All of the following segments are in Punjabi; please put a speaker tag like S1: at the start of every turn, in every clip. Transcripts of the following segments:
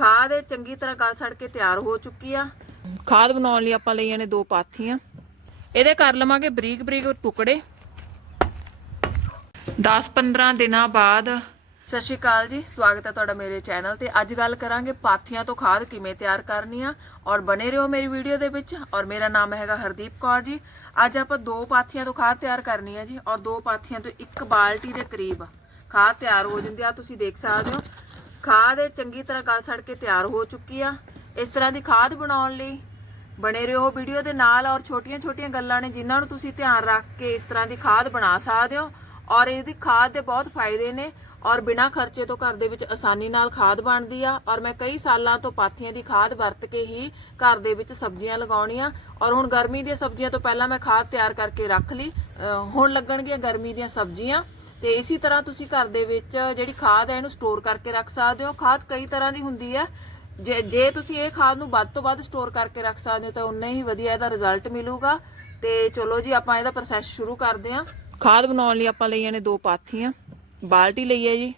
S1: ਖਾਦ ਇਹ ਚੰਗੀ ਤਰ੍ਹਾਂ ਗਲ ਸੜ ਕੇ ਤਿਆਰ ਹੋ ਚੁੱਕੀ ਆ। ਖਾਦ ਬਣਾਉਣ ਲਈ ਆਪਾਂ ਲਈਆਂ ਨੇ ਦੋ ਪਾਥੀਆਂ। ਇਹਦੇ ਕਰ ਲਵਾਂਗੇ ਬਰੀਕ ਬਰੀਕ ਟੁਕੜੇ। 10-15 ਦਿਨਾਂ ਬਾਅਦ। ਸਤਿ ਸ਼੍ਰੀ ਅਕਾਲ ਜੀ ਸਵਾਗਤ ਹੈ ਤੁਹਾਡਾ ਮੇਰੇ ਚੈਨਲ ਤੇ। ਅੱਜ ਗੱਲ ਕਰਾਂਗੇ ਪਾਥੀਆਂ ਤੋਂ ਖਾਦ ਕਿਵੇਂ ਤਿਆਰ ਕਰਨੀ ਆ ਔਰ ਬਨੇ ਰਹੋ ਮੇਰੀ ਵੀਡੀਓ ਦੇ ਵਿੱਚ। ਔਰ ਮੇਰਾ ਨਾਮ ਹੈਗਾ ਹਰਦੀਪ ਕੌਰ ਜੀ। ਅੱਜ ਆਪਾਂ ਦੋ ਪਾਥੀਆਂ ਤੋਂ ਖਾਦ ਤਿਆਰ ਕਰਨੀ ਹੈ ਜੀ। ਔਰ ਦੋ ਪਾਥੀਆਂ ਤੋਂ ਇੱਕ ਬਾਲਟੀ ਦੇ ਕਰੀਬ ਖਾਦ ਤਿਆਰ ਹੋ ਜਾਂਦੀ ਆ। ਤੁਸੀਂ ਦੇਖ ਸਕਦੇ ਹੋ ਖਾਦ ਚੰਗੀ ਤਰ੍ਹਾਂ ਗਲ ਸੜ ਕੇ ਤਿਆਰ ਹੋ ਚੁੱਕੀ ਆ। ਇਸ ਤਰ੍ਹਾਂ ਦੀ ਖਾਦ ਬਣਾਉਣ ਲਈ ਬਣੇ ਰਹੋ ਵੀਡੀਓ ਦੇ ਨਾਲ ਔਰ ਛੋਟੀਆਂ-ਛੋਟੀਆਂ ਗੱਲਾਂ ਨੇ ਜਿਨ੍ਹਾਂ ਨੂੰ ਤੁਸੀਂ ਧਿਆਨ ਰੱਖ ਕੇ ਇਸ ਤਰ੍ਹਾਂ ਦੀ ਖਾਦ ਬਣਾ ਸਕਦੇ ਹੋ ਔਰ ਇਹਦੀ ਖਾਦ ਦੇ ਬਹੁਤ ਫਾਇਦੇ ਨੇ ਔਰ ਬਿਨਾਂ ਖਰਚੇ ਤੋਂ ਘਰ ਦੇ ਵਿੱਚ ਆਸਾਨੀ ਨਾਲ ਖਾਦ ਬਣਦੀ ਆ ਔਰ ਮੈਂ ਕਈ ਸਾਲਾਂ ਤੋਂ ਪਾਥੀਆਂ ਦੀ ਖਾਦ ਵਰਤ ਕੇ ਹੀ ਘਰ ਦੇ ਵਿੱਚ ਸਬਜ਼ੀਆਂ ਲਗਾਉਣੀਆਂ ਔਰ ਹੁਣ ਗਰਮੀ ਦੀਆਂ ਸਬਜ਼ੀਆਂ ਤੋਂ ਪਹਿਲਾਂ ਮੈਂ ਖਾਦ ਤਿਆਰ ਕਰਕੇ ਰੱਖ ਲਈ। ਹੁਣ ਲੱਗਣਗੀਆਂ ਗਰਮੀ ਦੀਆਂ ਸਬਜ਼ੀਆਂ। ਤੇ ਇਸੇ ਤਰ੍ਹਾਂ ਤੁਸੀਂ ਘਰ ਦੇ ਵਿੱਚ ਜਿਹੜੀ ਖਾਦ ਹੈ ਇਹਨੂੰ ਸਟੋਰ ਕਰਕੇ ਰੱਖ ਸਕਦੇ ਹੋ। ਖਾਦ ਕਈ ਤਰ੍ਹਾਂ ਦੀ ਹੁੰਦੀ ਹੈ। ਜੇ ਜੇ ਤੁਸੀਂ ਇਹ ਖਾਦ ਨੂੰ ਵੱਧ ਤੋਂ ਵੱਧ ਸਟੋਰ ਕਰਕੇ ਰੱਖ ਸਕਦੇ ਹੋ ਤਾਂ ਉਨਾ ਹੀ ਵਧੀਆ ਇਹਦਾ ਰਿਜ਼ਲਟ ਮਿਲੂਗਾ। ਤੇ ਚਲੋ ਜੀ, ਆਪਾਂ ਇਹਦਾ ਪ੍ਰੋਸੈਸ ਸ਼ੁਰੂ ਕਰਦੇ ਹਾਂ। ਖਾਦ ਬਣਾਉਣ ਲਈ ਆਪਾਂ ਲਈਆਂ ਨੇ ਦੋ ਪਾਥੀਆਂ। ਬਾਲਟੀ ਲਈ ਹੈ ਜੀ।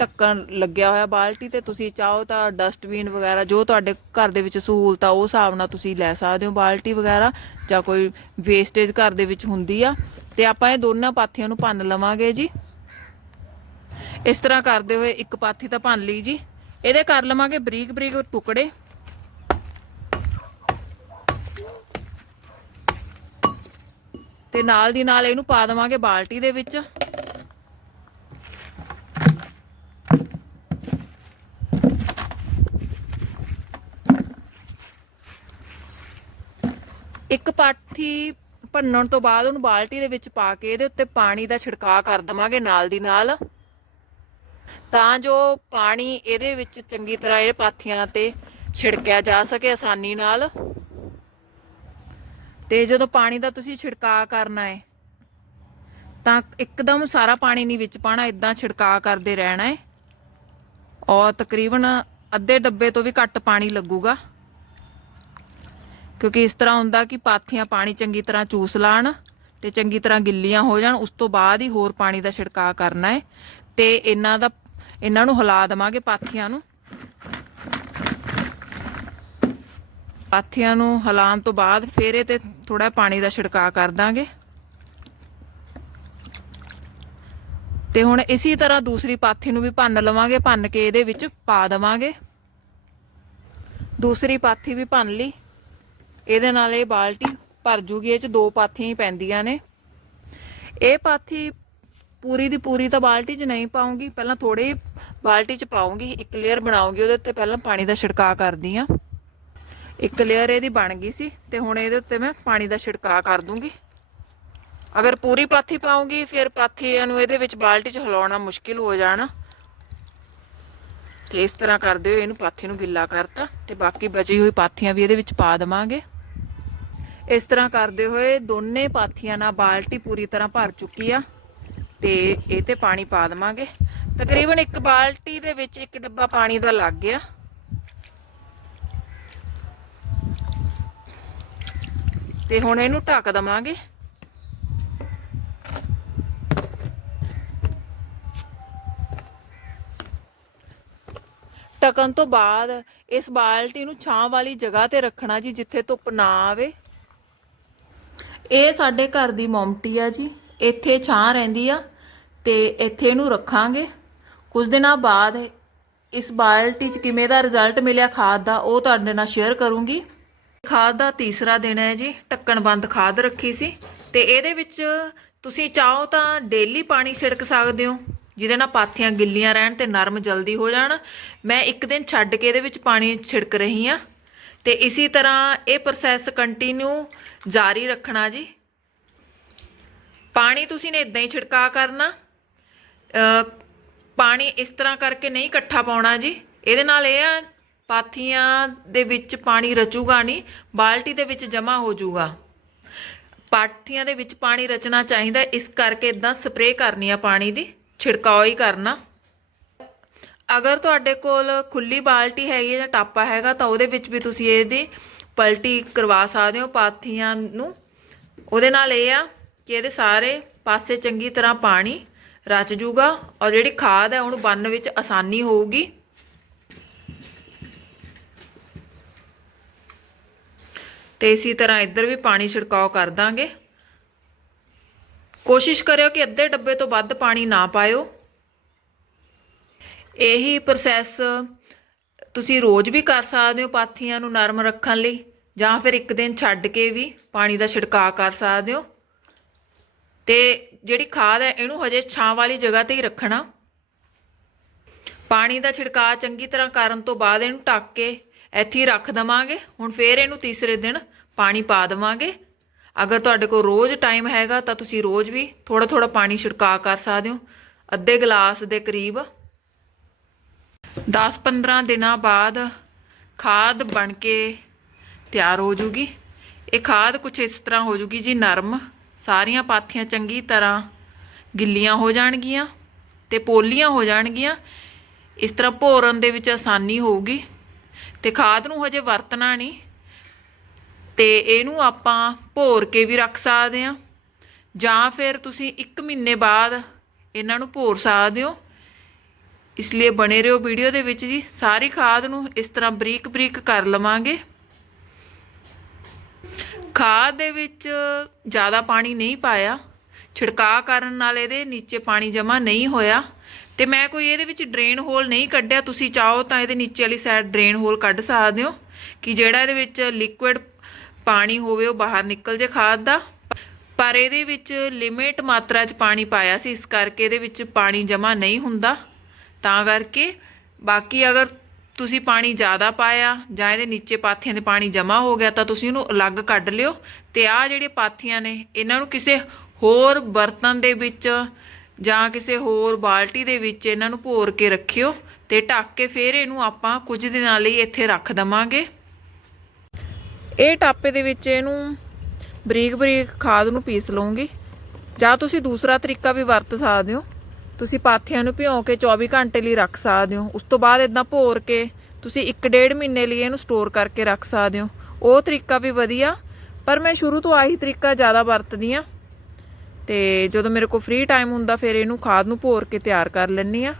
S1: ਢੱਕਣ ਲੱਗਿਆ ਹੋਇਆ ਬਾਲਟੀ ਤੇ ਤੁਸੀਂ ਚਾਹੋ ਤਾਂ ਡਸਟਬਿਨ ਵਗੈਰਾ, ਜੋ ਤੁਹਾਡੇ ਘਰ ਦੇ ਵਿੱਚ ਸਹੂਲਤ ਆ, ਉਹ ਹਿਸਾਬ ਨਾਲ ਤੁਸੀਂ ਲੈ ਸਕਦੇ ਹੋ ਬਾਲਟੀ ਵਗੈਰਾ, ਜਾਂ ਕੋਈ ਵੇਸਟੇਜ ਘਰ ਦੇ ਵਿੱਚ ਹੁੰਦੀ ਆ। ਤੇ ਆਪਾਂ ਇਹ ਦੋਨਾਂ ਪਾਥੀਆਂ ਨੂੰ ਭੰਨ ਲਵਾਂਗੇ ਜੀ। ਇਸ ਤਰ੍ਹਾਂ ਕਰਦੇ ਹੋਏ ਇੱਕ ਪਾਥੀ ਤਾਂ ਭੰਨ ਲਈ ਜੀ। ਇਹਦੇ ਕਰ ਲਵਾਂਗੇ ਬਰੀਕ ਬਰੀਕ ਟੁਕੜੇ। ਤੇ ਨਾਲ ਦੀ ਨਾਲ ਇਹਨੂੰ ਪਾ ਦੇਵਾਂਗੇ ਬਾਲਟੀ ਦੇ ਵਿੱਚ। ਇੱਕ ਪਾਥੀ ਭੰਨਣ ਤੋਂ ਬਾਅਦ ਉਹਨੂੰ ਬਾਲਟੀ ਦੇ ਵਿੱਚ ਪਾ ਕੇ ਇਹਦੇ ਉੱਤੇ ਪਾਣੀ ਦਾ ਛਿੜਕਾਅ ਕਰ ਦਵਾਂਗੇ ਨਾਲ ਦੀ ਨਾਲ। ਤਾਂ ਜੋ ਪਾਣੀ ਇਹਦੇ ਵਿੱਚ ਚੰਗੀ ਤਰ੍ਹਾਂ ਇਹ ਪਾਥੀਆਂ ਤੇ ਛਿੜਕਿਆ ਜਾ ਸਕੇ ਆਸਾਨੀ ਨਾਲ। ਤੇ ਜਦੋਂ ਪਾਣੀ ਦਾ ਤੁਸੀਂ ਛਿੜਕਾਅ ਕਰਨਾ ਹੈ ਤਾਂ ਇੱਕਦਮ ਸਾਰਾ ਪਾਣੀ ਨਹੀਂ ਵਿੱਚ ਪਾਣਾ ਇਦਾਂ ਛਿੜਕਾਅ ਕਰਦੇ ਰਹਿਣਾ ਹੈ ਔਰ ਤਕਰੀਬਨ ਅੱਧੇ ਡੱਬੇ ਤੋਂ ਵੀ ਘੱਟ ਪਾਣੀ ਲੱਗੂਗਾ। ਕਿਉਂਕਿ ਇਸ ਤਰ੍ਹਾਂ ਹੁੰਦਾ ਕਿ ਪਾਥੀਆਂ ਪਾਣੀ ਚੰਗੀ ਤਰ੍ਹਾਂ ਚੂਸ ਲਾਣ ਤੇ ਚੰਗੀ ਤਰ੍ਹਾਂ ਗਿੱਲੀਆਂ ਹੋ ਜਾਣ, ਉਸ ਤੋਂ ਬਾਅਦ ਹੀ ਹੋਰ ਪਾਣੀ ਦਾ ਛਿੜਕਾਅ ਕਰਨਾ ਹੈ ਤੇ ਇਹਨਾਂ ਦਾ, ਇਹਨਾਂ ਨੂੰ ਹਿਲਾ ਦਵਾਂਗੇ ਪਾਥੀਆਂ ਨੂੰ। ਪਾਥੀਆਂ ਨੂੰ ਹਿਲਾਉਣ ਤੋਂ ਬਾਅਦ ਫਿਰ ਇਹ ਤੇ ਥੋੜਾ ਪਾਣੀ ਦਾ ਛਿੜਕਾਅ ਕਰ ਦਾਂਗੇ। ਤੇ ਹੁਣ ਇਸੇ ਤਰ੍ਹਾਂ ਦੂਸਰੀ ਪਾਥੀ ਨੂੰ ਵੀ ਭੰਨ ਲਵਾਂਗੇ, ਭੰਨ ਕੇ ਇਹਦੇ ਵਿੱਚ ਪਾ ਦਵਾਂਗੇ। ਦੂਸਰੀ ਪਾਥੀ ਵੀ ਭੰਨ ਲਈ। ਇਹਦੇ ਨਾਲ ਇਹ ਬਾਲਟੀ ਭਰ ਜੂਗੀ, ਇਹ ਚ ਦੋ ਪਾਥੀਆਂ ਹੀ ਪੈਂਦੀਆਂ ਨੇ। ਇਹ ਪਾਥੀ ਪੂਰੀ ਦੀ ਪੂਰੀ ਤਾਂ ਬਾਲਟੀ 'ਚ ਨਹੀਂ ਪਾਉਂਗੀ, ਪਹਿਲਾਂ ਥੋੜੇ ਬਾਲਟੀ 'ਚ ਪਾਉਂਗੀ, ਇੱਕ ਲੇਅਰ ਬਣਾਉਂਗੀ, ਉਹਦੇ ਉੱਤੇ ਪਹਿਲਾਂ ਪਾਣੀ ਦਾ ਛਿੜਕਾਅ ਕਰਦੀ ਆ ਇੱਕ ਲੇਅਰ ਇਹਦੀ ਬਣ ਗਈ ਸੀ, ਤੇ ਹੁਣ ਇਹਦੇ ਉੱਤੇ ਮੈਂ ਪਾਣੀ ਦਾ ਛਿੜਕਾਅ ਕਰ ਦੂੰਗੀ। ਅਗਰ ਪੂਰੀ ਪਾਥੀ ਪਾਉਂਗੀ, ਫਿਰ ਪਾਥੀਆਂ ਨੂੰ ਇਹਦੇ ਵਿੱਚ ਬਾਲਟੀ 'ਚ ਹਿਲਾਉਣਾ ਮੁਸ਼ਕਿਲ ਹੋ ਜਾਣਾ। ਤੇ ਇਸ ਤਰ੍ਹਾਂ ਕਰਦੇ ਹੋਏ ਇਹਨੂੰ ਪਾਥੀ ਨੂੰ ਗਿੱਲਾ ਕਰਤਾ, ਤੇ ਬਾਕੀ ਬਚੀ ਹੋਈ ਪਾਥੀਆਂ ਵੀ ਇਹਦੇ ਵਿੱਚ ਪਾ ਦਵਾਂਗੇ। ਇਸ ਤਰ੍ਹਾਂ ਕਰਦੇ ਹੋਏ ਦੋਨੇ ਪਾਥੀਆਂ ਨਾਲ ਬਾਲਟੀ ਪੂਰੀ ਤਰ੍ਹਾਂ ਭਰ ਚੁੱਕੀ ਆ ਤੇ ਇਹ ਤੇ ਪਾਣੀ ਪਾ ਦਵਾਂਗੇ। ਤਕਰੀਬਨ ਇੱਕ ਬਾਲਟੀ ਦੇ ਵਿੱਚ ਇੱਕ ਡੱਬਾ ਪਾਣੀ ਦਾ ਲੱਗ ਗਿਆ। ਤੇ ਹੁਣ ਇਹਨੂੰ ਢੱਕ ਦਵਾਂਗੇ। ਢੱਕਣ ਤੋਂ ਬਾਅਦ ਇਸ ਬਾਲਟੀ ਨੂੰ ਛਾਂ ਵਾਲੀ ਜਗ੍ਹਾ ਤੇ ਰੱਖਣਾ ਜੀ, ਜਿੱਥੇ ਧੁੱਪ ਨਾ ਆਵੇ। ਇਹ ਸਾਡੇ ਘਰ ਦੀ ਮੌਮਟੀ ਆ ਜੀ। ਇੱਥੇ ਛਾਂ ਰਹਿੰਦੀ ਆ ਤੇ ਇੱਥੇ ਇਹਨੂੰ ਰੱਖਾਂਗੇ। ਕੁਝ ਦਿਨਾਂ ਬਾਅਦ ਇਸ ਬਾਲਟੀ 'ਚ ਕਿਵੇਂ ਦਾ ਰਿਜ਼ਲਟ ਮਿਲਿਆ ਖਾਦ ਦਾ, ਉਹ ਤੁਹਾਡੇ ਨਾਲ ਸ਼ੇਅਰ ਕਰੂੰਗੀ। ਖਾਦ ਦਾ ਤੀਸਰਾ ਦਿਨ ਹੈ ਜੀ ਟੱਕਣਬੰਦ ਖਾਦ ਰੱਖੀ ਸੀ। ਤੇ ਇਹਦੇ ਵਿੱਚ ਤੁਸੀਂ ਚਾਹੋ ਤਾਂ ਡੇਲੀ ਪਾਣੀ ਛਿੜਕ ਸਕਦੇ ਹੋ, ਜਿਹਦੇ ਨਾਲ ਪਾਥੀਆਂ ਗਿੱਲੀਆਂ ਰਹਿਣ ਤੇ ਨਰਮ ਜਲਦੀ ਹੋ ਜਾਣ। ਮੈਂ ਇੱਕ ਦਿਨ ਛੱਡ ਕੇ ਇਹਦੇ ਵਿੱਚ ਪਾਣੀ ਛਿੜਕ ਰਹੀ ਆ ਤੇ ਇਸੇ ਤਰ੍ਹਾਂ ਇਹ ਪ੍ਰੋਸੈਸ ਕੰਟੀਨਿਊ ਜਾਰੀ ਰੱਖਣਾ ਜੀ। ਪਾਣੀ ਤੁਸੀਂ ਨੇ ਇਦਾਂ ਹੀ ਛਿੜਕਾ ਕਰਨਾ। ਪਾਣੀ ਇਸ ਤਰ੍ਹਾਂ ਕਰਕੇ ਨਹੀਂ ਇਕੱਠਾ ਪਾਉਣਾ ਜੀ। ਇਹਦੇ ਨਾਲ ਇਹ ਆ, ਪਾਥੀਆਂ ਦੇ ਵਿੱਚ ਪਾਣੀ ਰਚੂਗਾ ਨਹੀਂ, ਬਾਲਟੀ ਦੇ ਵਿੱਚ ਜਮਾ ਹੋ ਜਾਊਗਾ। ਪਾਥੀਆਂ ਦੇ ਵਿੱਚ ਪਾਣੀ ਰਚਣਾ ਚਾਹੀਦਾ, ਇਸ ਕਰਕੇ ਇਦਾਂ ਸਪਰੇਅ ਕਰਨੀ ਆ ਪਾਣੀ ਦੀ, ਛਿੜਕਾਓ ਹੀ ਕਰਨਾ। ਅਗਰ ਤੁਹਾਡੇ ਕੋਲ ਖੁੱਲੀ ਬਾਲਟੀ ਹੈਗੀ ਜਾਂ ਟਾਪਾ ਹੈਗਾ, ਤਾਂ ਉਹਦੇ ਵਿੱਚ ਵੀ ਤੁਸੀਂ ਇਹਦੀ ਪਲਟੀ ਕਰਵਾ ਸਕਦੇ ਹੋ ਪਾਥੀਆਂ ਨੂੰ। ਉਹਦੇ ਨਾਲ ਇਹ ਆ ਕਿ ਇਹਦੇ ਸਾਰੇ ਪਾਸੇ ਚੰਗੀ ਤਰ੍ਹਾਂ ਪਾਣੀ ਰਚ ਜੂਗਾ ਔਰ ਜਿਹੜੀ ਖਾਦ ਹੈ ਉਹਨੂੰ ਬੰਨ ਵਿੱਚ ਆਸਾਨੀ ਹੋਊਗੀ। ਤੇ ਇਸੇ ਤਰ੍ਹਾਂ ਇੱਧਰ ਵੀ ਪਾਣੀ ਛਿੜਕਾਓ ਕਰ ਦਾਂਗੇ। ਕੋਸ਼ਿਸ਼ ਕਰਿਓ ਕਿ ਅੱਧੇ ਡੱਬੇ ਤੋਂ ਵੱਧ ਪਾਣੀ ਨਾ ਪਾਇਓ। ਇਹੀ ਪ੍ਰੋਸੈਸ ਤੁਸੀਂ ਰੋਜ਼ ਵੀ ਕਰ ਸਕਦੇ ਹੋ ਪਾਥੀਆਂ ਨੂੰ ਨਰਮ ਰੱਖਣ ਲਈ, ਜਾਂ ਫਿਰ ਇੱਕ ਦਿਨ ਛੱਡ ਕੇ ਵੀ ਪਾਣੀ ਦਾ ਛਿੜਕਾਅ ਕਰ ਸਕਦੇ ਹੋ। ਤੇ ਜਿਹੜੀ ਖਾਦ ਹੈ, ਇਹਨੂੰ ਹਜੇ ਛਾਂ ਵਾਲੀ ਜਗ੍ਹਾ ਤੇ ਹੀ ਰੱਖਣਾ। ਪਾਣੀ ਦਾ ਛਿੜਕਾਅ ਚੰਗੀ ਤਰ੍ਹਾਂ ਕਰਨ ਤੋਂ ਬਾਅਦ ਇਹਨੂੰ ਢੱਕ ਕੇ ਇੱਥੇ ਹੀ ਰੱਖ ਦਵਾਂਗੇ। ਹੁਣ ਫੇਰ ਇਹਨੂੰ ਤੀਸਰੇ ਦਿਨ ਪਾਣੀ ਪਾ ਦਵਾਂਗੇ। ਅਗਰ ਤੁਹਾਡੇ ਕੋਲ ਰੋਜ਼ ਟਾਈਮ ਹੈਗਾ ਤਾਂ ਤੁਸੀਂ ਰੋਜ਼ ਵੀ ਥੋੜਾ ਥੋੜਾ ਪਾਣੀ ਛਿੜਕਾਅ ਕਰ ਸਕਦੇ ਹੋ। ਅੱਧੇ ਗਲਾਸ ਦੇ ਕਰੀਬ 10-15 ਦਿਨਾਂ ਬਾਅਦ ਖਾਦ ਬਣ ਕੇ ਤਿਆਰ ਹੋ ਜੂਗੀ। ਇਹ ਖਾਦ ਕੁਛ ਇਸ ਤਰ੍ਹਾਂ ਹੋ ਜੂਗੀ ਜੀ, ਨਰਮ, ਸਾਰੀਆਂ ਪਾਥੀਆਂ ਚੰਗੀ ਤਰ੍ਹਾਂ ਗਿੱਲੀਆਂ ਹੋ ਜਾਣਗੀਆਂ ਤੇ ਪੋਲੀਆਂ ਹੋ ਜਾਣਗੀਆਂ। ਇਸ ਤਰ੍ਹਾਂ ਭੋਰਨ ਦੇ ਵਿੱਚ ਆਸਾਨੀ ਹੋਊਗੀ ਤੇ ਖਾਦ ਨੂੰ ਹਜੇ ਵਰਤਣਾ ਨਹੀਂ ਤੇ ਇਹਨੂੰ ਆਪਾਂ ਭੋਰ ਕੇ ਵੀ ਰੱਖ ਸਕਦੇ ਆ ਜਾਂ ਫਿਰ ਤੁਸੀਂ 1 ਮਹੀਨੇ ਬਾਅਦ ਇਹਨਾਂ ਨੂੰ ਭੋਰ ਸਕਦੇ ਹੋ। ਇਸ ਲਈ ਬਣੇ ਰਹੋ ਵੀਡੀਓ ਦੇ ਵਿੱਚ ਜੀ ਸਾਰੀ ਖਾਦ ਨੂੰ ਇਸ ਤਰ੍ਹਾਂ ਬਰੀਕ ਬਰੀਕ ਕਰ ਲਵਾਂਗੇ ਖਾਦ ਦੇ ਵਿੱਚ ਜ਼ਿਆਦਾ ਪਾਣੀ ਨਹੀਂ ਪਾਇਆ ਛਿੜਕਾਅ ਕਰਨ ਨਾਲ ਇਹਦੇ ਨੀਚੇ ਪਾਣੀ ਜਮਾ ਨਹੀਂ ਹੋਇਆ ਤੇ ਮੈਂ ਕੋਈ ਇਹਦੇ ਵਿੱਚ ਡਰੇਨ ਹੋਲ ਨਹੀਂ ਕੱਢਿਆ ਤੁਸੀਂ ਚਾਹੋ ਤਾਂ ਇਹਦੇ ਨੀਚੇ ਵਾਲੀ ਸਾਈਡ ਡਰੇਨ ਹੋਲ ਕੱਢ ਸਕਦੇ ਹੋ ਕਿ ਜਿਹੜਾ ਇਹਦੇ ਵਿੱਚ ਲਿਕੁਇਡ ਪਾਣੀ ਹੋਵੇ ਉਹ ਬਾਹਰ ਨਿਕਲ ਜੇ ਖਾਦ ਦਾ ਪਰ ਇਹਦੇ ਵਿੱਚ ਲਿਮਿਟ ਮਾਤਰਾ 'ਚ ਪਾਣੀ ਪਾਇਆ ਸੀ ਇਸ ਕਰਕੇ ਇਹਦੇ ਵਿੱਚ ਪਾਣੀ ਜਮਾ ਨਹੀਂ ਹੁੰਦਾ ਤਾਂ ਕਰਕੇ ਬਾਕੀ ਅਗਰ ਤੁਸੀਂ ਪਾਣੀ ਜ਼ਿਆਦਾ ਪਾਇਆ ਜਾਂ ਇਹਦੇ ਨੀਚੇ ਪਾਥੀਆਂ ਦੇ ਪਾਣੀ ਜਮਾ ਹੋ ਗਿਆ ਤਾਂ ਤੁਸੀਂ ਉਹਨੂੰ ਅਲੱਗ ਕੱਢ ਲਿਓ ਤੇ ਆਹ ਜਿਹੜੇ ਪਾਥੀਆਂ ਨੇ, ਇਹਨਾਂ ਨੂੰ ਕਿਸੇ ਹੋਰ ਬਰਤਨ ਦੇ ਵਿੱਚ ਜਾਂ ਕਿਸੇ ਹੋਰ ਬਾਲਟੀ ਦੇ ਵਿੱਚ ਇਹਨਾਂ ਨੂੰ ਭੋਰ ਕੇ ਰੱਖਿਓ ਤੇ ਢੱਕ ਕੇ ਫਿਰ ਇਹਨੂੰ ਆਪਾਂ ਕੁਝ ਦਿਨਾਂ ਲਈ ਇੱਥੇ ਰੱਖ ਦਵਾਂਗੇ। ਇਹ ਟਾਪੇ ਦੇ ਵਿੱਚ ਇਹਨੂੰ ਬਰੀਕ ਬਰੀਕ ਖਾਦ ਨੂੰ ਪੀਸ ਲਵਾਂਗੀ। ਜਾਂ ਤੁਸੀਂ ਦੂਸਰਾ ਤਰੀਕਾ ਵੀ ਵਰਤ ਸਕਦੇ ਹੋ। ਤੁਸੀਂ ਪਾਥੀਆਂ ਨੂੰ ਭਿਉਂ ਕੇ 24 ਘੰਟੇ ਲਈ ਰੱਖ ਸਕਦੇ ਹੋ। ਉਸ ਤੋਂ ਬਾਅਦ ਇਦਾਂ ਭੋਰ ਕੇ ਤੁਸੀਂ 1.5 ਮਹੀਨੇ ਲਈ ਇਹਨੂੰ ਸਟੋਰ ਕਰਕੇ ਰੱਖ ਸਕਦੇ ਹੋ। ਉਹ ਤਰੀਕਾ ਵੀ ਵਧੀਆ, ਪਰ ਮੈਂ ਸ਼ੁਰੂ ਤੋਂ ਆਹੀ ਤਰੀਕਾ ਜ਼ਿਆਦਾ ਵਰਤਦੀ ਆ ਤੇ ਜਦੋਂ ਮੇਰੇ ਕੋਲ ਫ੍ਰੀ ਟਾਈਮ ਹੁੰਦਾ, ਫਿਰ ਇਹਨੂੰ ਖਾਦ ਨੂੰ ਭੋਰ ਕੇ ਤਿਆਰ ਕਰ ਲੈਂਦੀ ਆ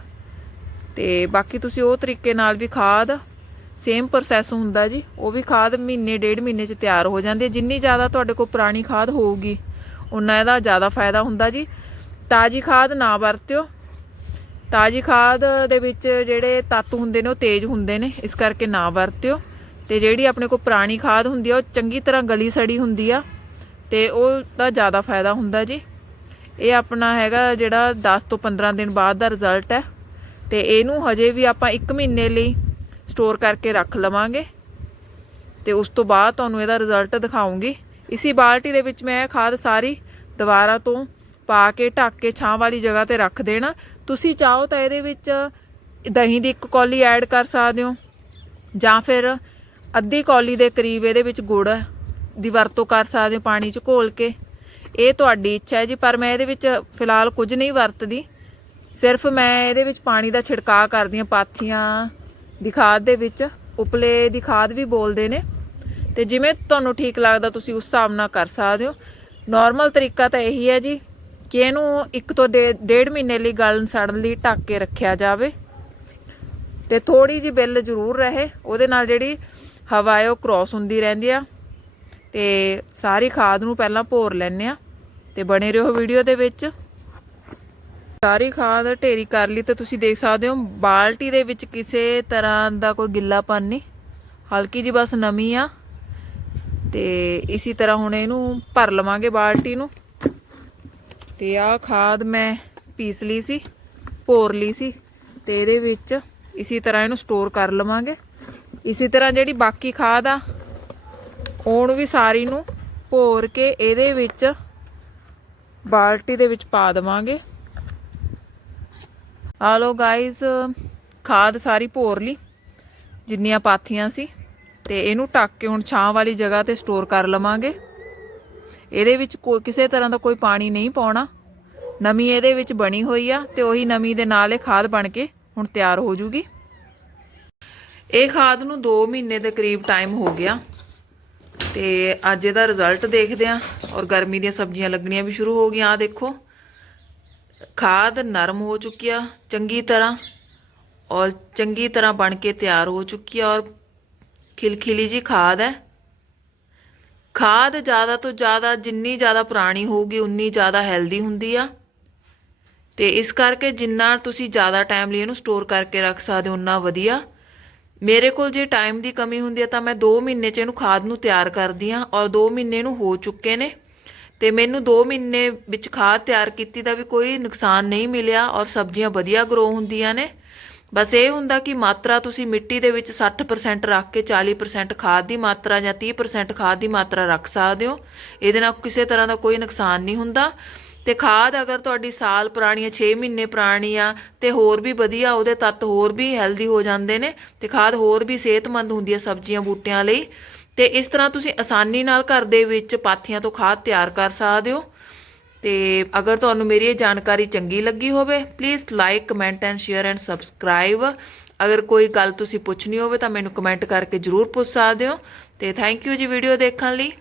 S1: ਤੇ ਬਾਕੀ ਤੁਸੀਂ ਉਹ ਤਰੀਕੇ ਨਾਲ ਵੀ ਖਾਦ ਸੇਮ ਪ੍ਰੋਸੈਸ ਹੁੰਦਾ ਜੀ, ਉਹ ਵੀ ਖਾਦ ਮਹੀਨੇ, ਡੇਢ ਮਹੀਨੇ ਚ ਤਿਆਰ ਹੋ ਜਾਂਦੀ ਹੈ। ਜਿੰਨੀ ਜ਼ਿਆਦਾ ਤੁਹਾਡੇ ਕੋਲ ਪੁਰਾਣੀ ਖਾਦ ਹੋਊਗੀ ਉਨਾ ਇਹਦਾ ਜ਼ਿਆਦਾ ਫਾਇਦਾ ਹੁੰਦਾ ਜੀ। ਤਾਜੀ ਖਾਦ ਨਾ ਵਰਤਿਓ। ਤਾਜੀ ਖਾਦ ਦੇ ਵਿੱਚ ਜਿਹੜੇ ਤੱਤ ਹੁੰਦੇ ਨੇ ਉਹ ਤੇਜ਼ ਹੁੰਦੇ ਨੇ, ਇਸ ਕਰਕੇ ਨਾ ਵਰਤਿਓ। ਤੇ ਜਿਹੜੀ ਆਪਣੇ ਕੋਲ ਪੁਰਾਣੀ ਖਾਦ ਹੁੰਦੀ ਆ, ਉਹ ਚੰਗੀ ਤਰ੍ਹਾਂ ਗਲੀ ਸੜੀ ਹੁੰਦੀ ਆ, ਤੇ ਉਹ ਦਾ ਜ਼ਿਆਦਾ ਫਾਇਦਾ ਹੁੰਦਾ ਜੀ। ਇਹ ਆਪਣਾ ਹੈਗਾ ਜਿਹੜਾ 10 ਤੋਂ 15 ਦਿਨ ਬਾਅਦ ਦਾ ਰਿਜ਼ਲਟ ਹੈ, ਤੇ ਇਹਨੂੰ ਹਜੇ ਵੀ ਆਪਾਂ 1 ਮਹੀਨੇ ਲਈ ਸਟੋਰ ਕਰਕੇ ਰੱਖ ਲਵਾਂਗੇ। ਤੇ ਉਸ ਤੋਂ ਬਾਅਦ ਤੁਹਾਨੂੰ ਇਹਦਾ ਰਿਜ਼ਲਟ ਦਿਖਾਉਂਗੀ। ਇਸੀ ਬਾਲਟੀ ਦੇ ਵਿੱਚ ਮੈਂ ਖਾਦ ਸਾਰੀ ਦੁਬਾਰਾ ਤੋਂ ਪਾ ਕੇ, ਢੱਕ ਕੇ ਛਾਂ ਵਾਲੀ ਜਗ੍ਹਾ ਤੇ ਰੱਖ ਦੇਣਾ। ਤੁਸੀਂ ਚਾਹੋ ਤਾਂ ਇਹਦੇ ਵਿੱਚ ਦਹੀਂ ਦੀ ਇੱਕ ਕੌਲੀ ਐਡ ਕਰ ਸਕਦੇ ਹੋ। ਜਾਂ ਫਿਰ ਅੱਧੀ ਕੌਲੀ ਦੇ ਕਰੀਬ ਇਹਦੇ ਵਿੱਚ ਗੁੜ ਦੀ ਵਰਤੋਂ ਕਰ ਸਕਦੇ ਹੋ ਪਾਣੀ 'ਚ ਘੋਲ ਕੇ। ਇਹ ਤੁਹਾਡੀ ਇੱਛਾ ਹੈ ਜੀ, ਪਰ ਮੈਂ ਇਹਦੇ ਵਿੱਚ ਫਿਲਹਾਲ ਕੁਝ ਨਹੀਂ ਵਰਤਦੀ। ਸਿਰਫ ਮੈਂ ਇਹਦੇ ਵਿੱਚ ਪਾਣੀ ਦਾ ਛਿੜਕਾਅ ਕਰਦੀ ਹਾਂ, ਪਾਥੀਆਂ ਦੀ ਖਾਦ ਦੇ ਵਿੱਚ। ਉਪਲੇ ਦੀ ਖਾਦ ਵੀ ਬੋਲਦੇ ਨੇ। ਤੇ ਜਿਵੇਂ ਤੁਹਾਨੂੰ ਠੀਕ ਲੱਗਦਾ, ਤੁਸੀਂ ਉਸ ਹਿਸਾਬ ਨਾਲ ਕਰ ਸਕਦੇ ਹੋ। ਨਾਰਮਲ ਤਰੀਕਾ ਤਾਂ ਇਹੀ ਹੈ ਜੀ ਕਿ ਇਹਨੂੰ ਇੱਕ ਤੋਂ ਡੇ- ਡੇਢ ਮਹੀਨੇ ਲਈ ਗਲਣ ਸੜਨ ਲਈ ਢੱਕ ਕੇ ਰੱਖਿਆ ਜਾਵੇ। ਤੇ ਥੋੜੀ ਜੀ ਬਿੱਲ ਜ਼ਰੂਰ ਰਹੇ। ਉਹਦੇ ਨਾਲ ਜਿਹੜੀ ਹਵਾ ਹੈ ਉਹ ਕ੍ਰਾਸ ਹੁੰਦੀ ਰਹਿੰਦੀ ਆ। ਤੇ ਸਾਰੀ ਖਾਦ ਨੂੰ ਪਹਿਲਾਂ ਭੋਰ ਲੈਣੇ ਆ ਤੇ ਬਣੇ ਰਹੋ ਵੀਡੀਓ ਦੇ ਵਿੱਚ। ਸਾਰੀ ਖਾਦ ਢੇਰੀ ਕਰ ਲਈ ਤੇ ਤੁਸੀਂ ਦੇਖ ਸਕਦੇ ਹੋ, ਬਾਲਟੀ ਦੇ ਵਿੱਚ ਕਿਸੇ ਤਰ੍ਹਾਂ ਦਾ ਕੋਈ ਗਿੱਲਾਪਨ ਨਹੀਂ। ਹਲਕੀ ਜੀ ਬਸ ਨਮੀ ਆ। ਤੇ ਇਸੇ ਤਰ੍ਹਾਂ ਹੁਣ ਇਹਨੂੰ ਭਰ ਲਵਾਂਗੇ ਬਾਲਟੀ ਨੂੰ। ਤੇ ਆਹ ਖਾਦ ਮੈਂ ਪੀਸ ਲਈ ਸੀ, ਭੋਰ ਲਈ ਸੀ ਤੇ ਇਹਦੇ ਵਿੱਚ ਇਸੇ ਤਰ੍ਹਾਂ ਇਹਨੂੰ ਸਟੋਰ ਕਰ ਲਵਾਂਗੇ। ਇਸੇ ਤਰ੍ਹਾਂ ਜਿਹੜੀ ਬਾਕੀ ਖਾਦ ਆ, ਉਹਨੂੰ ਵੀ ਸਾਰੀ ਨੂੰ ਭੋਰ ਕੇ ਇਹਦੇ ਵਿੱਚ ਬਾਲਟੀ ਦੇ ਵਿੱਚ ਪਾ ਦੇਵਾਂਗੇ। ਆ ਲੋ ਗਾਇਸ ਖਾਦ ਸਾਰੀ ਭੋਰ ਲਈ, ਜਿੰਨੀਆਂ ਪਾਥੀਆਂ ਸੀ, ਤੇ ਇਹਨੂੰ ਢੱਕ ਕੇ ਹੁਣ ਛਾਂ ਵਾਲੀ ਜਗ੍ਹਾ ਤੇ ਸਟੋਰ ਕਰ ਲਵਾਂਗੇ। ਇਹਦੇ ਵਿੱਚ ਕੋਈ ਕਿਸੇ ਤਰ੍ਹਾਂ ਦਾ ਕੋਈ ਪਾਣੀ ਨਹੀਂ ਪਾਉਣਾ। ਨਮੀ ਇਹਦੇ ਵਿੱਚ ਬਣੀ ਹੋਈ ਆ ਤੇ ਉਹੀ ਨਮੀ ਦੇ ਨਾਲ ਇਹ ਖਾਦ ਬਣ ਕੇ ਹੁਣ ਤਿਆਰ ਹੋ ਜੂਗੀ। ਇਹ ਖਾਦ ਨੂੰ 2 ਮਹੀਨੇ ਦੇ ਕਰੀਬ ਟਾਈਮ ਹੋ ਗਿਆ। ਤੇ ਅੱਜ ਇਹਦਾ ਰਿਜ਼ਲਟ ਦੇਖਦੇ ਆਂ ਔਰ ਗਰਮੀ ਦੀਆਂ ਸਬਜ਼ੀਆਂ ਲੱਗਣੀਆਂ ਵੀ ਸ਼ੁਰੂ ਹੋ ਗਈਆਂ। ਆ ਦੇਖੋ, ਖਾਦ ਨਰਮ ਹੋ ਚੁੱਕੀ ਆ ਚੰਗੀ ਤਰ੍ਹਾਂ ਔਰ ਚੰਗੀ ਤਰ੍ਹਾਂ ਬਣ ਕੇ ਤਿਆਰ ਹੋ ਚੁੱਕੀ ਆ ਔਰ ਖਿਲਖਿਲੀ ਜੀ ਖਾਦ ਹੈ। ਖਾਦ ਜ਼ਿਆਦਾ ਤੋਂ ਜ਼ਿਆਦਾ ਜਿੰਨੀ ਜ਼ਿਆਦਾ ਪੁਰਾਣੀ ਹੋਊਗੀ, ਉਨੀ ਜ਼ਿਆਦਾ ਹੈਲਦੀ ਹੁੰਦੀ ਆ। ਤੇ ਇਸ ਕਰਕੇ ਜਿੰਨਾ ਤੁਸੀਂ ਜ਼ਿਆਦਾ ਟਾਈਮ ਲਈ ਇਹਨੂੰ ਸਟੋਰ ਕਰਕੇ ਰੱਖ ਸਕਦੇ ਹੋ, ਉਨਾ ਵਧੀਆ। ਮੇਰੇ ਕੋਲ ਜੇ ਟਾਈਮ ਦੀ ਕਮੀ ਹੁੰਦੀ ਹੈ ਤਾਂ ਮੈਂ 2 ਮਹੀਨੇ 'ਚ ਇਹਨੂੰ ਖਾਦ ਨੂੰ ਤਿਆਰ ਕਰਦੀ ਹਾਂ ਔਰ 2 ਮਹੀਨੇ ਨੂੰ ਹੋ ਚੁੱਕੇ ਨੇ। ਤੇ ਮੈਨੂੰ 2 ਮਹੀਨੇ ਵਿੱਚ ਖਾਦ ਤਿਆਰ ਕੀਤੀ ਦਾ ਵੀ ਕੋਈ ਨੁਕਸਾਨ ਨਹੀਂ ਮਿਲਿਆ ਔਰ ਸਬਜ਼ੀਆਂ ਵਧੀਆ ਗਰੋ ਹੁੰਦੀਆਂ ਨੇ। ਬਸ ਇਹ ਹੁੰਦਾ ਕਿ ਮਾਤਰਾ ਤੁਸੀਂ ਮਿੱਟੀ ਦੇ ਵਿੱਚ 60% ਰੱਖ ਕੇ 40% ਖਾਦ ਦੀ ਮਾਤਰਾ ਜਾਂ 30% ਖਾਦ ਦੀ ਮਾਤਰਾ ਰੱਖ ਸਕਦੇ ਹੋ। ਇਹਦੇ ਨਾਲ ਕਿਸੇ ਤਰ੍ਹਾਂ ਦਾ ਕੋਈ ਨੁਕਸਾਨ ਨਹੀਂ ਹੁੰਦਾ। ਤੇ ਖਾਦ ਅਗਰ ਤੁਹਾਡੀ ਸਾਲ ਪੁਰਾਣੀ ਹੈ 6 ਮਹੀਨੇ ਪੁਰਾਣੀ ਆ, ਤੇ ਹੋਰ ਵੀ ਵਧੀਆ, ਉਹਦੇ ਤੱਤ ਹੋਰ ਵੀ ਹੈਲਦੀ ਹੋ ਜਾਂਦੇ ਨੇ, ਤੇ ਖਾਦ ਹੋਰ ਵੀ ਸਿਹਤਮੰਦ ਹੁੰਦੀ ਹੈ ਸਬਜ਼ੀਆਂ, ਬੂਟਿਆਂ ਲਈ। ਤੇ ਇਸ ਤਰ੍ਹਾਂ ਤੁਸੀਂ ਆਸਾਨੀ ਨਾਲ ਘਰ ਦੇ ਵਿੱਚ ਪਾਥੀਆਂ ਤੋਂ ਖਾਦ ਤਿਆਰ ਕਰ ਸਕਦੇ ਹੋ। ਤੇ ਅਗਰ ਤੁਹਾਨੂੰ ਮੇਰੀ ਇਹ ਜਾਣਕਾਰੀ ਚੰਗੀ ਲੱਗੀ ਹੋਵੇ please like comment and share and subscribe ਅਗਰ ਕੋਈ ਗੱਲ ਤੁਸੀਂ ਪੁੱਛਣੀ ਹੋਵੇ ਤਾਂ ਮੈਨੂੰ ਕਮੈਂਟ ਕਰਕੇ ਜਰੂਰ ਪੁੱਛ ਸਕਦੇ ਹੋ। ਤੇ ਥੈਂਕ ਯੂ ਜੀ ਵੀਡੀਓ ਦੇਖਣ ਲਈ।